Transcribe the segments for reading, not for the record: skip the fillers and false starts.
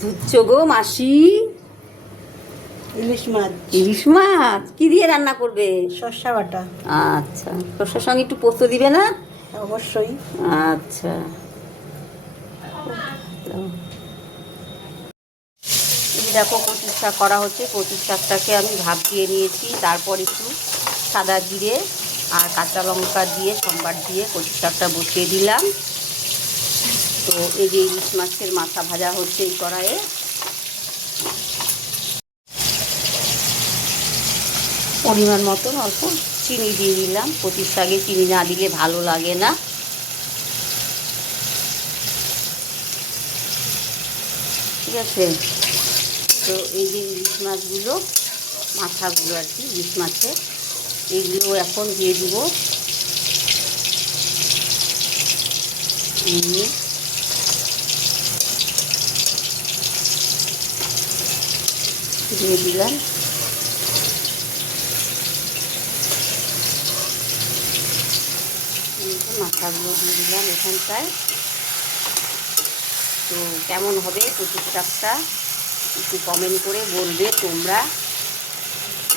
ধুচ্ছ গো মাসি? ইলিশ মাছ। ইলিশ মাছ কি দিয়ে রান্না করবে? সর্ষা বাটা। আচ্ছা, সর্ষের সঙ্গে একটু পোস্ত দিবে না? অবশ্যই। আচ্ছা, এই দেখো কচুর শাক করা হচ্ছে। কচুর শাকটাকে আমি ভাপ দিয়ে নিয়েছি, তারপর একটু সাদা জিরে আর কাঁচা লঙ্কা দিয়ে সম্বার দিয়ে কচুর শাকটা বসিয়ে দিলাম। তো এই যে ইলিশ মাছের মাথা ভাজা হচ্ছে এই কড়াইয়ে। পরিমাণ মতন অল্প চিনি দিয়ে দিলাম। কচুর শাকে চিনি না দিলে ভালো লাগে না। ঠিক আছে, তো এই যে ইলিশ মাছগুলো, মাথাগুলো আর কি ইলিশ মাছের, এইগুলো এখন দিয়ে দিব। দিয়ে দিলাম। মাথাগুলো দিয়ে দিলাম এখানটায়। তো কেমন হবে কচুর শাকটা একটু কমেন্ট করে বলবে তোমরা।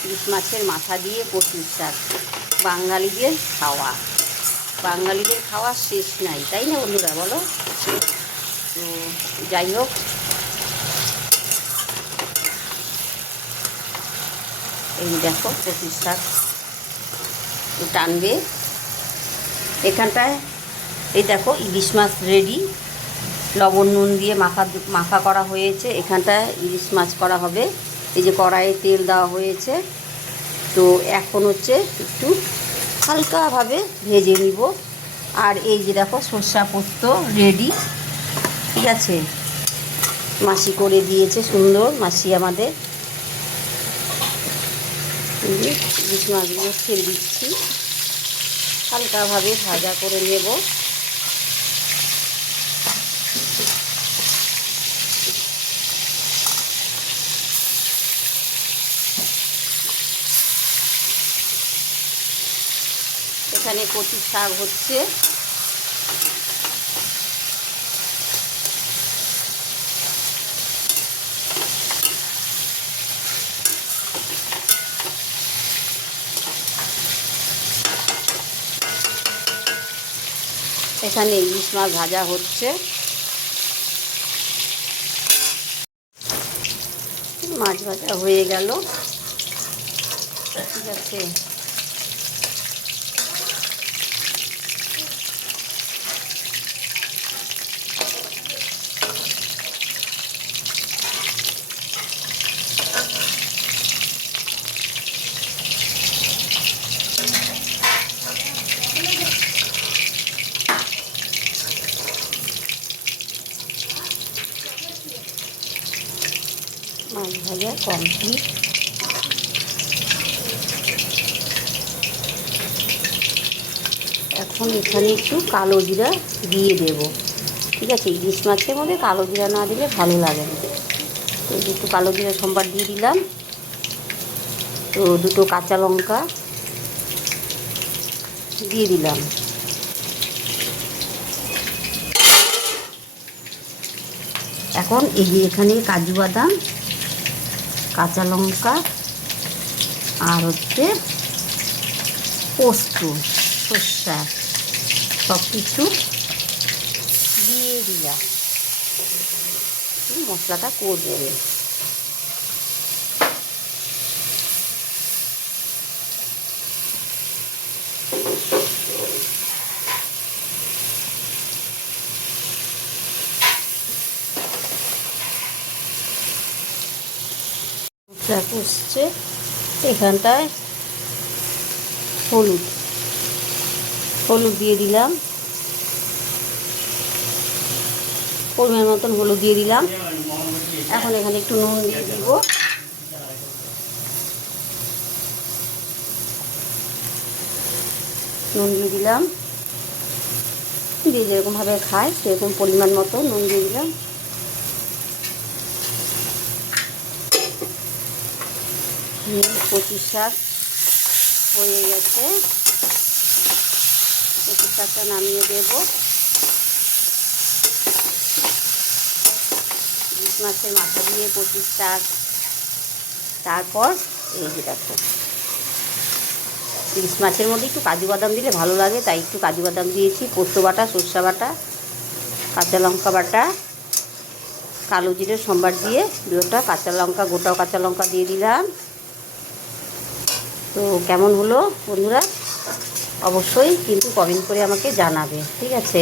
ইলিশ মাছের মাথা দিয়ে কচুর শাক বাঙালিদের খাওয়া, বাঙালিদের খাওয়া শেষ নাই, তাই না বন্ধুরা বলো? তো যাই হোক, এই দেখো কচুর শাক টানবে এখানটায়। এই দেখো ইলিশ মাছ রেডি, লবণ নুন দিয়ে মাখা করা হয়েছে। এখানটায় ইলিশ মাছ করা হবে। এই যে কড়াইয়ে তেল দেওয়া হয়েছে। তো এখন হচ্ছে একটু হালকাভাবে ভেজে নিব। আর এই যে দেখো সর্ষা পোস্ত রেডি। ঠিক আছে, মাসি করে দিয়েছে সুন্দর, মাসি আমাদের। ইলিশ মাছগুলো ছেড়ে দিচ্ছি, হালকাভাবে ভাজা করে নেব। এখানে কচুর শাক হচ্ছে। এখানে ইলিশ মাছ ভাজা হচ্ছে। মাছ ভাজা হয়ে গেল। ঠিক আছে, মাছ ভাজা কমপ্লিট। এখন এখানে একটু কালো জিরা দিয়ে দেব। ঠিক আছে, ইলিশ মাছের মধ্যে কালো জিরা না দিলে ভালো লাগে না। তো একটু কালো জিরা সম্বার দিয়ে দিলাম। তো দুটো কাঁচা লঙ্কা দিয়ে দিলাম। এখন এই যে এখানে কাজু বাদাম, কাঁচা লঙ্কা আর হচ্ছে পোস্ত, সর্ষা সব কিছু দিয়ে দিলাম। মশলাটা করবে। মশলা কষছে। এখানটায় হলুদ হলুদ দিয়ে দিলাম, পরিমাণ মতন হলুদ দিয়ে দিলাম। এখন এখানে একটু নুন দিয়ে দিব। নুন দিয়ে দিলাম, দিয়ে যেরকমভাবে খায় সেরকম পরিমাণ মতো নুন দিয়ে দিলাম। কচুর শাক হয়ে গেছে। কচুর শাকটা নামিয়ে দেব। মাছের মাথা দিয়ে পঁচিশ শাক। তারপর এই যে দেখো, ইলিশ মাছের মধ্যে একটু কাজু বাদাম দিলে ভালো লাগে, তাই একটু কাজু বাদাম দিয়েছি। পোস্ত বাটা, সরষা বাটা, কাঁচা লঙ্কা বাটা, কালো জিরে সম্বার দিয়ে দুটো কাঁচা লঙ্কা, গোটাও কাঁচা লঙ্কা দিয়ে দিলাম। তো কেমন হলো বন্ধুরা অবশ্যই কিন্তু কমেন্ট করে আমাকে জানাবে, ঠিক আছে?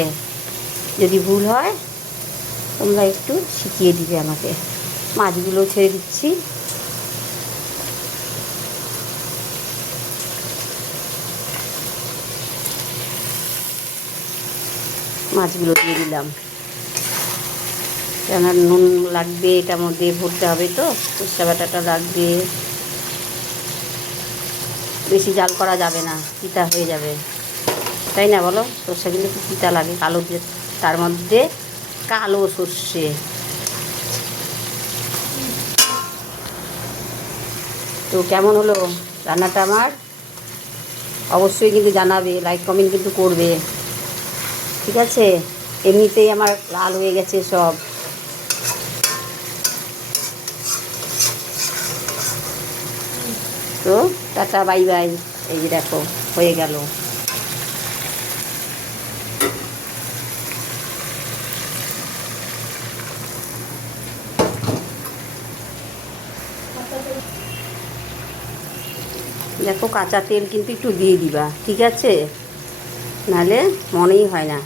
যদি ভুল হয় তোমরা একটু শিখিয়ে দিবে আমাকে। মাছগুলো ছেড়ে দিচ্ছি। মাছগুলো দিয়ে দিলাম, কেন নুন লাগবে, এটার মধ্যে ভরতে হবে তো, সরষে বাটাটা লাগবে। বেশি জাল করা যাবে না, তিতা হয়ে যাবে, তাই না বলো? সর্ষেগুলো একটু তিতা লাগে, কালো দিয়ে, তার মধ্যে কালো সর্ষে। তো কেমন হলো রান্নাটা আমার অবশ্যই কিন্তু জানাবে, লাইক কমেন্ট কিন্তু করবে, ঠিক আছে? এমনিতেই আমার লাল হয়ে গেছে সব। তো টাটা বাই বাই। এই যে দেখো হয়ে গেল। দেখো কাঁচা তেল কিন্তু একটু দিয়ে দিবা, ঠিক আছে? নাহলে মনেই হয় না।